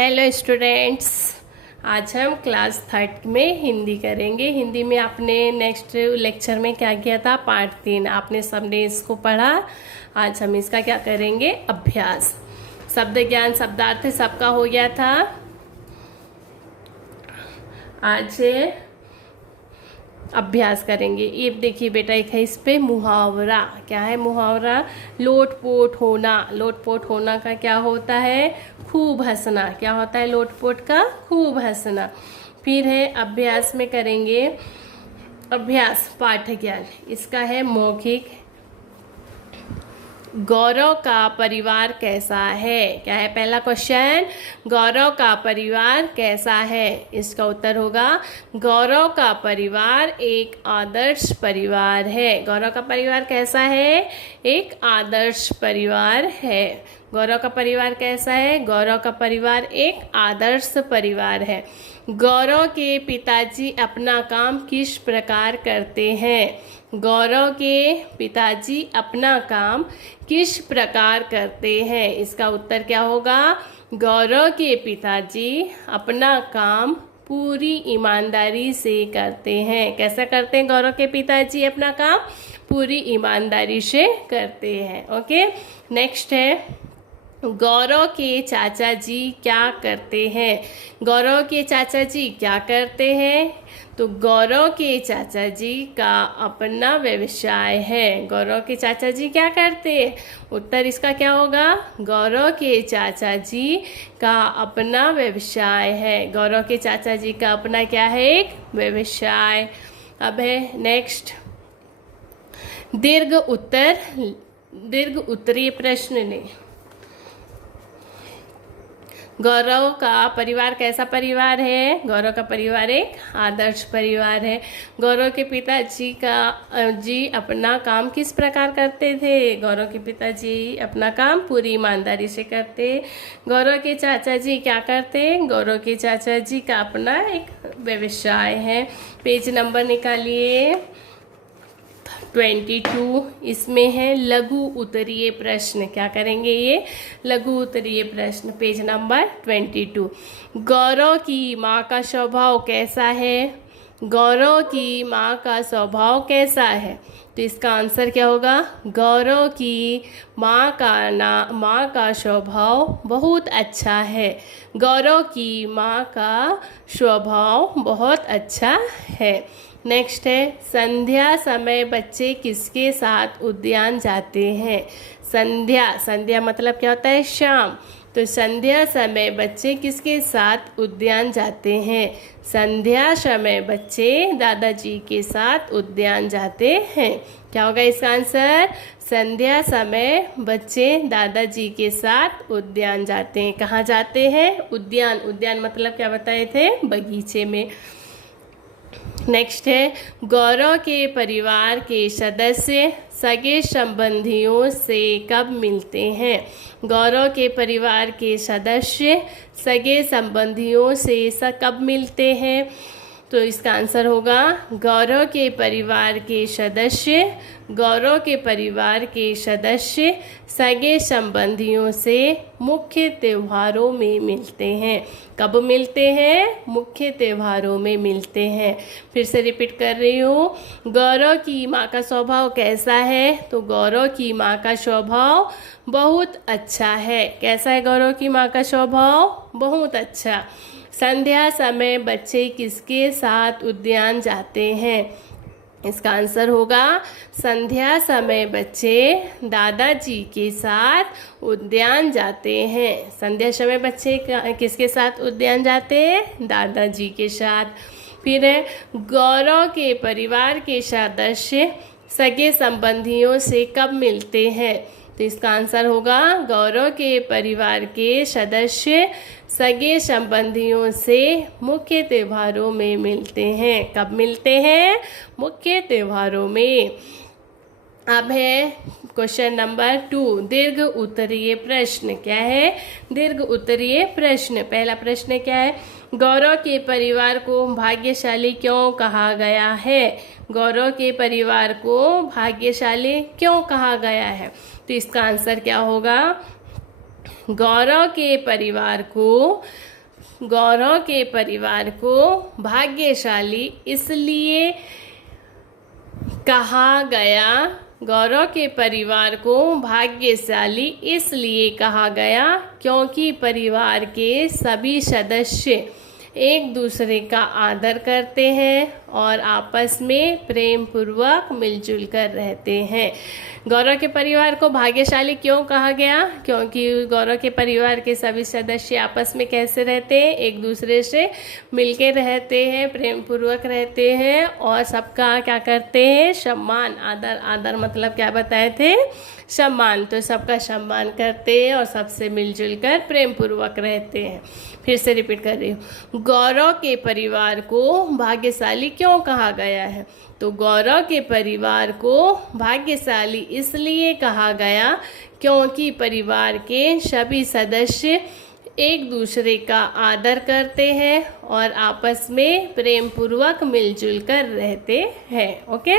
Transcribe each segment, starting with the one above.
Hello students, आज हम class third में हिंदी करेंगे। हिंदी में आपने नेक्स्ट लेक्चर में क्या किया था? पार्ट 3 आपने सबने इसको पढ़ा। आज हम इसका क्या करेंगे? अभ्यास। शब्द ज्ञान शब्दार्थ सबका हो गया था। आज अभ्यास करेंगे। ये देखिए बेटा, एक है इस पे मुहावरा। क्या है मुहावरा? लोटपोट होना। लोटपोट होना का क्या होता है? खूब हंसना। क्या होता है लोटपोट का? खूब हंसना। फिर है अभ्यास में करेंगे अभ्यास पाठ ज्ञान। इसका है मौखिक। गौरव का परिवार कैसा है? क्या है पहला क्वेश्चन? गौरव का परिवार कैसा है? इसका उत्तर होगा गौरव का परिवार एक आदर्श परिवार है। गौरव का परिवार कैसा है? एक आदर्श परिवार है। गौरव का परिवार कैसा है? गौरव का परिवार एक आदर्श परिवार है। गौरव के पिताजी अपना काम किस प्रकार करते हैं? गौरव के पिताजी अपना काम किस प्रकार करते हैं? इसका उत्तर क्या होगा? गौरव के पिताजी अपना काम पूरी ईमानदारी से करते हैं। कैसा करते हैं गौरव के पिताजी अपना काम? पूरी ईमानदारी से करते हैं। ओके, नेक्स्ट है गौरव के चाचा जी क्या करते हैं? गौरव के चाचा जी क्या करते हैं? तो गौरव के चाचा जी का अपना व्यवसाय है। गौरव के चाचा जी क्या करते हैं? उत्तर इसका क्या होगा? गौरव के चाचा जी का अपना व्यवसाय है। गौरव के चाचा जी का अपना क्या है? एक व्यवसाय। अब है नेक्स्ट दीर्घ उत्तरीय प्रश्न ने। गौरव का परिवार कैसा परिवार है? गौरव का परिवार एक आदर्श परिवार है। गौरव के पिताजी जी अपना काम किस प्रकार करते थे? गौरव के पिताजी अपना काम पूरी ईमानदारी से करते। गौरव के चाचा जी क्या करते? गौरव के चाचा जी का अपना एक व्यवसाय है। पेज नंबर निकालिए 22। इसमें है लघु उत्तरीय प्रश्न। क्या करेंगे ये? लघु उत्तरीय प्रश्न। Page number 22। गौरव की माँ का स्वभाव कैसा है? गौरव की माँ का स्वभाव कैसा है? तो इसका आंसर क्या होगा? गौरव की माँ का स्वभाव बहुत अच्छा है। गौरव की माँ का स्वभाव बहुत अच्छा है। नेक्स्ट है संध्या समय बच्चे किसके साथ उद्यान जाते हैं? संध्या मतलब क्या होता है? शाम। तो संध्या समय बच्चे किसके साथ उद्यान जाते हैं? संध्या समय बच्चे दादाजी के साथ उद्यान जाते हैं। क्या होगा इसका आंसर? संध्या समय बच्चे दादाजी के साथ उद्यान जाते हैं। कहाँ जाते हैं? उद्यान। उद्यान मतलब क्या बताए थे? बगीचे में। नेक्स्ट है गौरव के परिवार के सदस्य सगे संबंधियों से कब मिलते हैं? गौरव के परिवार के सदस्य सगे संबंधियों से कब मिलते हैं? तो इसका आंसर होगा गौरव के परिवार के सदस्य सगे संबंधियों से मुख्य त्योहारों में मिलते हैं। कब मिलते हैं? मुख्य त्योहारों में मिलते हैं। फिर से रिपीट कर रही हूँ। गौरव की माँ का स्वभाव कैसा है? तो गौरव की माँ का स्वभाव बहुत अच्छा है। कैसा है गौरव की माँ का स्वभाव? बहुत अच्छा। संध्या समय बच्चे किसके साथ उद्यान जाते हैं? इसका आंसर होगा संध्या समय बच्चे दादाजी के साथ उद्यान जाते हैं। संध्या समय बच्चे किसके साथ उद्यान जाते हैं? दादाजी के साथ। फिर है गौरव के परिवार के सदस्य सगे संबंधियों से कब मिलते हैं? तो इसका आंसर होगा गौरव के परिवार के सदस्य सगे संबंधियों से मुख्य त्योहारों में मिलते हैं। कब मिलते हैं? मुख्य त्योहारों में। अब है क्वेश्चन नंबर 2 दीर्घ उत्तरीय प्रश्न। क्या है? दीर्घ उत्तरीय प्रश्न। पहला प्रश्न क्या है? गौरव के परिवार को भाग्यशाली क्यों कहा गया है? गौरव के परिवार को भाग्यशाली क्यों कहा गया है? तो इसका आंसर क्या होगा? गौरव के परिवार को गौरव के परिवार को भाग्यशाली इसलिए कहा गया। गौरव के परिवार को भाग्यशाली इसलिए कहा गया क्योंकि परिवार के सभी सदस्य एक दूसरे का आदर करते हैं और आपस में प्रेम पूर्वक मिलजुल कर रहते हैं। गौरव के परिवार को भाग्यशाली क्यों कहा गया? क्योंकि गौरव के परिवार के सभी सदस्य आपस में कैसे रहते हैं? एक दूसरे से मिलके रहते हैं, प्रेम पूर्वक रहते हैं और सबका क्या करते हैं? सम्मान। आदर, आदर मतलब क्या बताए थे? सम्मान। तो सबका सम्मान करते हैं और सबसे मिलजुल कर प्रेम पूर्वक रहते हैं। फिर से रिपीट कर रही हूँ, गौरव के परिवार को भाग्यशाली क्यों कहा गया है? तो गौरव के परिवार को भाग्यशाली इसलिए कहा गया क्योंकि परिवार के सभी सदस्य एक दूसरे का आदर करते हैं और आपस में प्रेम पूर्वक मिलजुल कर रहते हैं। ओके,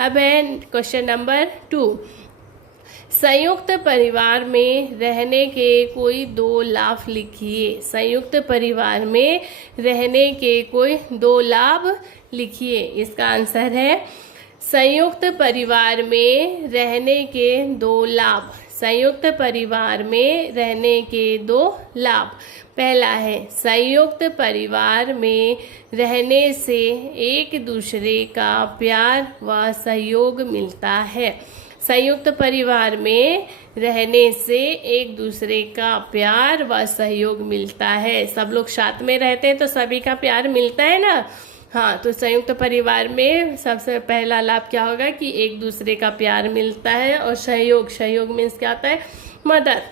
अब है क्वेश्चन नंबर 2। संयुक्त परिवार में रहने के कोई 2 लाभ लिखिए। संयुक्त परिवार में रहने के कोई 2 लाभ लिखिए। इसका आंसर है संयुक्त परिवार में रहने के 2 लाभ। संयुक्त परिवार में रहने के 2 लाभ। पहला है, संयुक्त परिवार में रहने से एक दूसरे का प्यार व सहयोग मिलता है। संयुक्त परिवार में रहने से एक दूसरे का प्यार व सहयोग मिलता है। सब लोग साथ में रहते हैं तो सभी का प्यार मिलता है ना। हाँ, तो संयुक्त परिवार में सबसे पहला लाभ क्या होगा कि एक दूसरे का प्यार मिलता है और सहयोग। सहयोग मीन्स क्या होता है? मदद।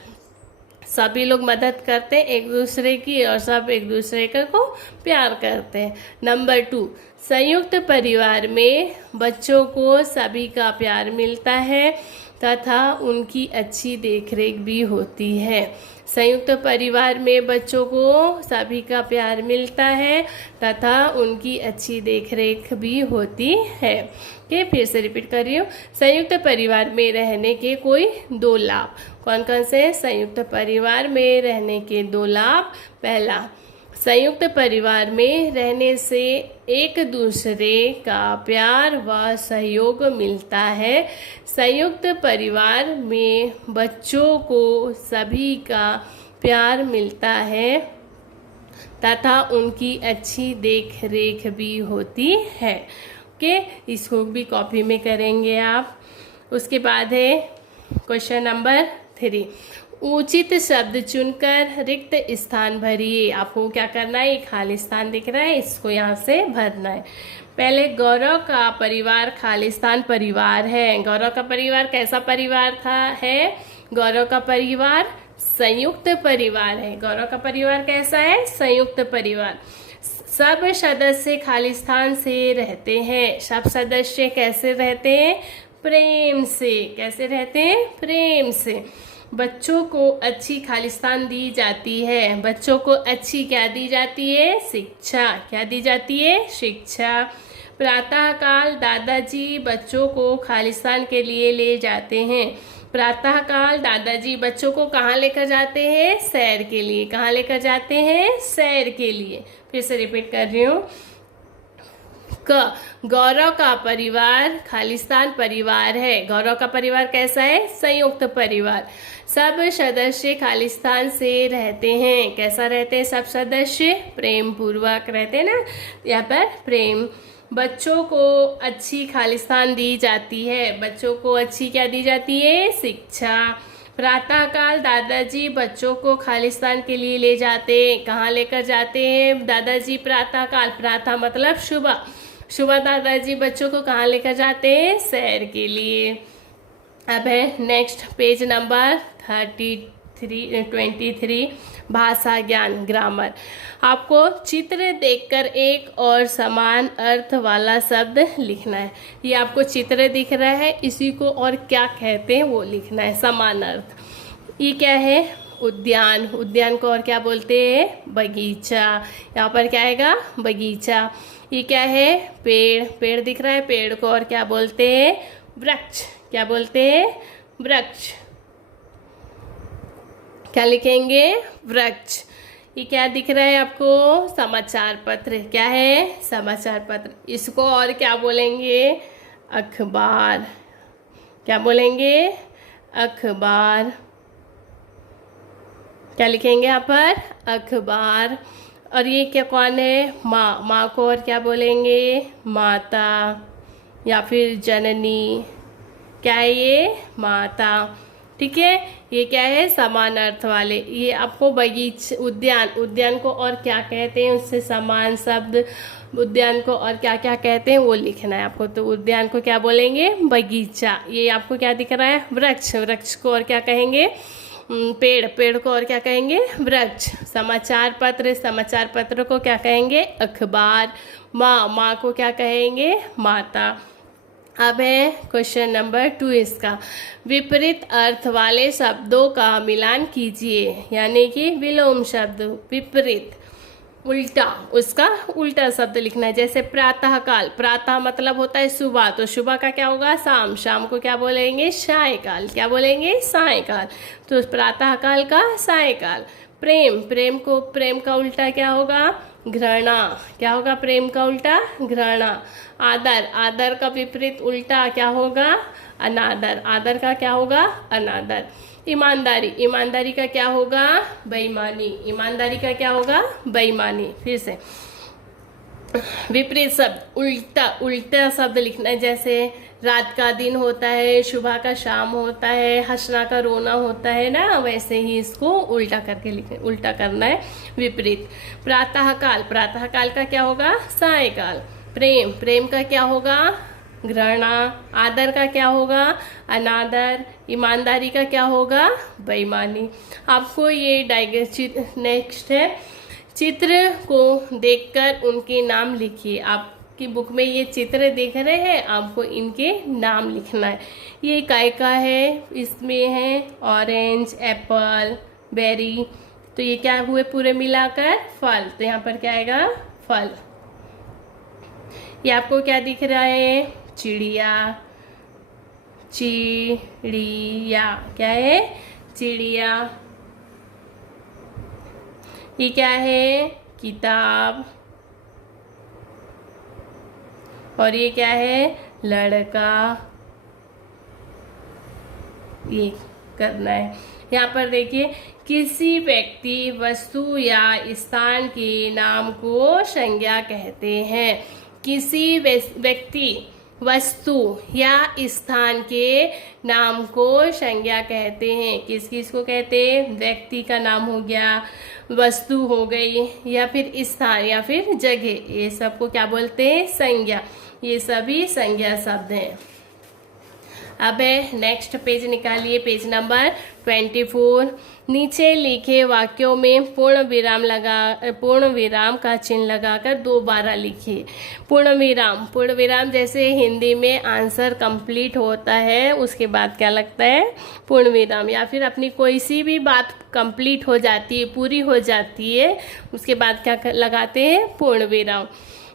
सभी लोग मदद करते हैं एक दूसरे की और सब एक दूसरे को प्यार करते हैं। नंबर 2, संयुक्त परिवार में बच्चों को सभी का प्यार मिलता है तथा उनकी अच्छी देखरेख भी होती है। संयुक्त परिवार में बच्चों को सभी का प्यार मिलता है तथा उनकी अच्छी देखरेख भी होती है। ओके, फिर से रिपीट कर रही हूँ, संयुक्त परिवार में रहने के कोई 2 लाभ। कौन कौन से? संयुक्त परिवार में रहने के 2 लाभ। पहला, संयुक्त परिवार में रहने से एक दूसरे का प्यार व सहयोग मिलता है। संयुक्त परिवार में बच्चों को सभी का प्यार मिलता है तथा उनकी अच्छी देख रेख भी होती है। ओके, इसको भी कॉपी में करेंगे आप। उसके बाद है क्वेश्चन नंबर 3, उचित शब्द चुनकर रिक्त स्थान भरिए। आपको क्या करना है? खाली स्थान दिख रहा है, इसको यहाँ से भरना है। पहले, गौरव का परिवार खालिस्तान परिवार है। गौरव का परिवार कैसा परिवार है? गौरव का परिवार संयुक्त परिवार है। गौरव का परिवार कैसा है? संयुक्त परिवार। सब सदस्य खालिस्तान से रहते हैं। सब सदस्य कैसे रहते हैं? प्रेम से। कैसे रहते हैं? प्रेम से। बच्चों को अच्छी खालिस्तान दी जाती है। बच्चों को अच्छी क्या दी जाती है? शिक्षा। क्या दी जाती है? शिक्षा। प्रातःकाल दादाजी बच्चों को खालिस्तान के लिए ले जाते हैं। प्रातःकाल दादाजी बच्चों को कहाँ लेकर जाते हैं? सैर के लिए। कहाँ लेकर जाते हैं? सैर के लिए। फिर से रिपीट कर रही हूँ, गौरव का परिवार खालिस्तान परिवार है। गौरव का परिवार कैसा है? संयुक्त परिवार। सब सदस्य खालिस्तान से रहते हैं। कैसा रहते हैं सब सदस्य? प्रेम पूर्वक रहते हैं ना, यहाँ पर प्रेम। बच्चों को अच्छी खालिस्तान दी जाती है। बच्चों को अच्छी क्या दी जाती है? शिक्षा। प्रातःकाल दादाजी बच्चों को खालिस्तान के लिए ले जाते हैं। कहाँ लेकर जाते हैं दादाजी? प्रातःकाल। प्रातः मतलब सुबह। सुबह दादाजी बच्चों को कहाँ लेकर जाते हैं? सैर के लिए। अब है नेक्स्ट पेज नंबर 23 भाषा ज्ञान ग्रामर। आपको चित्र देखकर एक और समान अर्थ वाला शब्द लिखना है। ये आपको चित्र दिख रहा है, इसी को और क्या कहते हैं वो लिखना है, समान अर्थ। ये क्या है? उद्यान। उद्यान को और क्या बोलते हैं? बगीचा। यहाँ पर क्या आएगा? बगीचा। ये क्या है? पेड़। पेड़ दिख रहा है, पेड़ को और क्या बोलते हैं? वृक्ष। क्या बोलते हैं? वृक्ष। क्या लिखेंगे? वृक्ष। ये क्या दिख रहा है आपको? समाचार पत्र। क्या है? समाचार पत्र। इसको और क्या बोलेंगे? अखबार। क्या बोलेंगे? अखबार। क्या लिखेंगे यहाँ पर? अखबार। और ये क्या कौन है? माँ। माँ को और क्या बोलेंगे? माता या फिर जननी। क्या है ये? माता। ठीक है, ये क्या है? समान अर्थ वाले। ये आपको बगीच उद्यान, उद्यान को और क्या कहते हैं, उससे समान शब्द उद्यान को और क्या क्या कहते हैं वो लिखना है आपको। तो उद्यान को क्या बोलेंगे? बगीचा। ये आपको क्या दिख रहा है? वृक्ष। वृक्ष को और क्या कहेंगे? पेड़। पेड़ को और क्या कहेंगे? वृक्ष। समाचार पत्र। समाचार पत्र को क्या कहेंगे? अखबार। माँ। माँ को क्या कहेंगे? माता। अब है क्वेश्चन नंबर 2 इसका। विपरीत अर्थ वाले शब्दों का मिलान कीजिए, यानी कि विलोम शब्द। विपरीत, उल्टा, उसका उल्टा शब्द लिखना है। जैसे प्रातःकाल। प्रातः मतलब होता है सुबह, तो सुबह का क्या होगा? शाम। शाम को क्या बोलेंगे? सायंकाल। क्या बोलेंगे? सायंकाल। तो प्रातःकाल का सायंकाल। प्रेम। प्रेम को, प्रेम का उल्टा क्या होगा? घृणा। क्या होगा प्रेम का उल्टा? घृणा। आदर। आदर का विपरीत उल्टा क्या होगा? अनादर। आदर का क्या होगा? अनादर। ईमानदारी। ईमानदारी का क्या होगा? बेईमानी। ईमानदारी का क्या होगा? बेईमानी। फिर से विपरीत शब्द, उल्टा, उल्टा शब्द लिखना है। जैसे रात का दिन होता है, सुबह का शाम होता है, हंसना का रोना होता है ना, वैसे ही इसको उल्टा करके लिखना, उल्टा करना है। विपरीत। प्रातःकाल। प्रातःकाल का क्या होगा? सायंकाल। प्रेम। प्रेम का क्या होगा? घृणा। आदर का क्या होगा? अनादर। ईमानदारी का क्या होगा? बेईमानी। आपको ये डायग्राम नेक्स्ट है, चित्र को देखकर उनके नाम लिखिए। आपकी बुक में ये चित्र देख रहे हैं, आपको इनके नाम लिखना है। ये काय का है? इसमें है ऑरेंज, एप्पल, बेरी। तो ये क्या हुए पूरे मिलाकर? फल। तो यहाँ पर क्या आएगा? फल। ये आपको क्या दिख रहा है? चिड़िया। चिड़िया। क्या है? चिड़िया। ये क्या है? किताब। और ये क्या है? लड़का। ये करना है। यहाँ पर देखिए, किसी व्यक्ति, वस्तु या स्थान के नाम को संज्ञा कहते हैं। किसी व्यक्ति, वस्तु या स्थान के नाम को संज्ञा कहते हैं। किस किस को कहते हैं? व्यक्ति का नाम हो गया, वस्तु हो गई, या फिर स्थान या फिर जगह, ये सबको क्या बोलते हैं? संज्ञा। ये सभी संज्ञा शब्द हैं। अब है नेक्स्ट पेज निकालिए, पेज नंबर 24। नीचे लिखे वाक्यों में पूर्ण विराम का चिन्ह लगाकर दोबारा लिखिए। पूर्ण विराम। पूर्ण विराम जैसे हिंदी में आंसर कंप्लीट होता है, उसके बाद क्या लगता है? पूर्ण विराम। या फिर अपनी कोई सी भी बात कंप्लीट हो जाती है, पूरी हो जाती है, उसके बाद क्या लगाते हैं? पूर्ण विराम।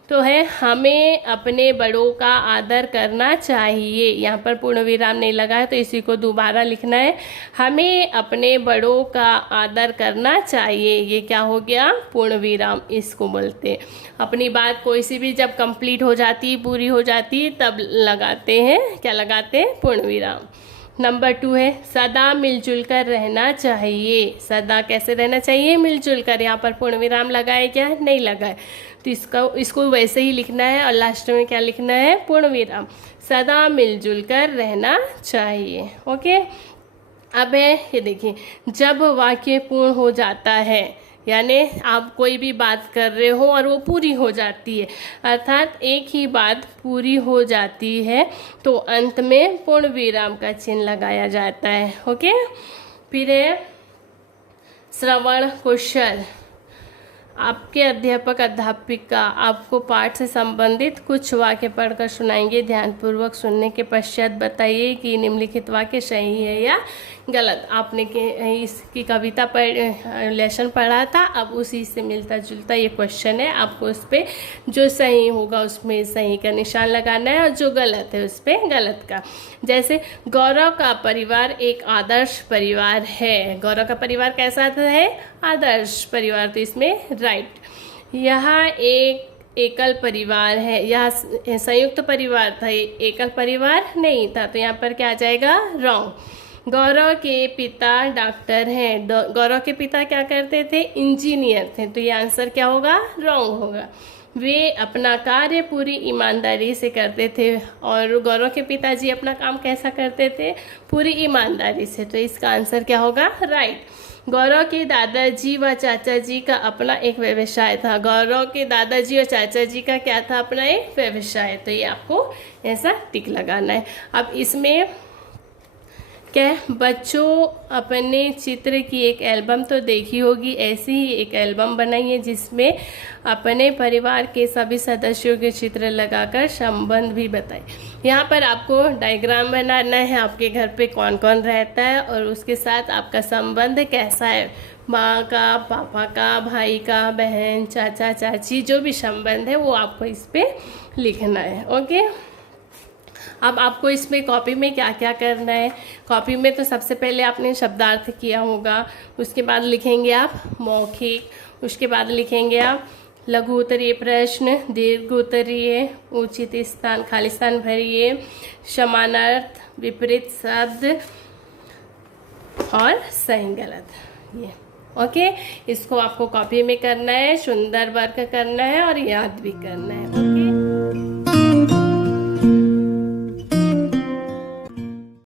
तो है, हमें अपने बड़ों का आदर करना चाहिए। यहाँ पर पूर्ण विराम नहीं लगा है, तो इसी को दोबारा लिखना है। हमें अपने बड़ों का आदर करना चाहिए। ये क्या हो गया? पूर्ण विराम इसको बोलते हैं। अपनी बात कोई सी भी जब कंप्लीट हो जाती, पूरी हो जाती, तब लगाते हैं, क्या लगाते हैं? पूर्ण विराम। नंबर 2 है, सदा मिलजुल कर रहना चाहिए। सदा कैसे रहना चाहिए? मिलजुल कर। यहाँ पर पूर्ण विराम लगाए क्या? नहीं लगाए, तो इसको वैसे ही लिखना है और लास्ट में क्या लिखना है? पूर्ण विराम। सदा मिलजुल कर रहना चाहिए। ओके। अब है ये देखिए, जब वाक्य पूर्ण हो जाता है, यानी आप कोई भी बात कर रहे हो और वो पूरी हो जाती है, अर्थात एक ही बात पूरी हो जाती है, तो अंत में पूर्ण विराम का चिन्ह लगाया जाता है। ओके। फिर है श्रवण कौशल। आपके अध्यापक अध्यापिका आपको पाठ से संबंधित कुछ वाक्य पढ़कर सुनाएंगे। ध्यानपूर्वक सुनने के पश्चात बताइए कि निम्नलिखित वाक्य सही है या गलत। आपने इसकी कविता लेसन पढ़ा था, अब उसी से मिलता जुलता ये क्वेश्चन है। आपको उस पर जो सही होगा उसमें सही का निशान लगाना है और जो गलत है उस पर गलत का। जैसे गौरव का परिवार एक आदर्श परिवार है। गौरव का परिवार कैसा है? आदर्श परिवार, तो इसमें राइट। यहाँ एक एकल परिवार है, यह संयुक्त परिवार था, एकल परिवार नहीं था, तो यहाँ पर क्या आ जाएगा? रॉन्ग। गौरव के पिता डॉक्टर हैं। गौरव के पिता क्या करते थे? इंजीनियर थे, तो ये आंसर क्या होगा? रॉन्ग होगा। वे अपना कार्य पूरी ईमानदारी से करते थे, और गौरव के पिताजी अपना काम कैसा करते थे? पूरी ईमानदारी से, तो इसका आंसर क्या होगा? राइट। गौरव के दादाजी व चाचा जी का अपना एक व्यवसाय था। गौरव के दादाजी और चाचा जी का क्या था? अपना एक व्यवसाय, तो ये आपको ऐसा टिक लगाना है। अब इसमें क्या? बच्चों अपने चित्र की एक एल्बम तो देखी होगी, ऐसी ही एक एल्बम बनाइए जिसमें अपने परिवार के सभी सदस्यों के चित्र लगाकर संबंध भी बताएं। यहाँ पर आपको डायग्राम बनाना है, आपके घर पे कौन कौन रहता है और उसके साथ आपका संबंध कैसा है, माँ का, पापा का, भाई का, बहन, चाचा, चाची, जो भी संबंध है वो आपको इस पर लिखना है। ओके, अब आपको इसमें कॉपी में क्या क्या करना है? कॉपी में तो सबसे पहले आपने शब्दार्थ किया होगा, उसके बाद लिखेंगे आप मौखिक, उसके बाद लिखेंगे आप लघु उत्तरीय प्रश्न, दीर्घ उत्तरीय, उचित स्थान खाली स्थान भरिए, समानार्थ, विपरीत शब्द और सही गलत, ये ओके। इसको आपको कॉपी में करना है, सुंदर वर्क करना है और याद भी करना है। ओके।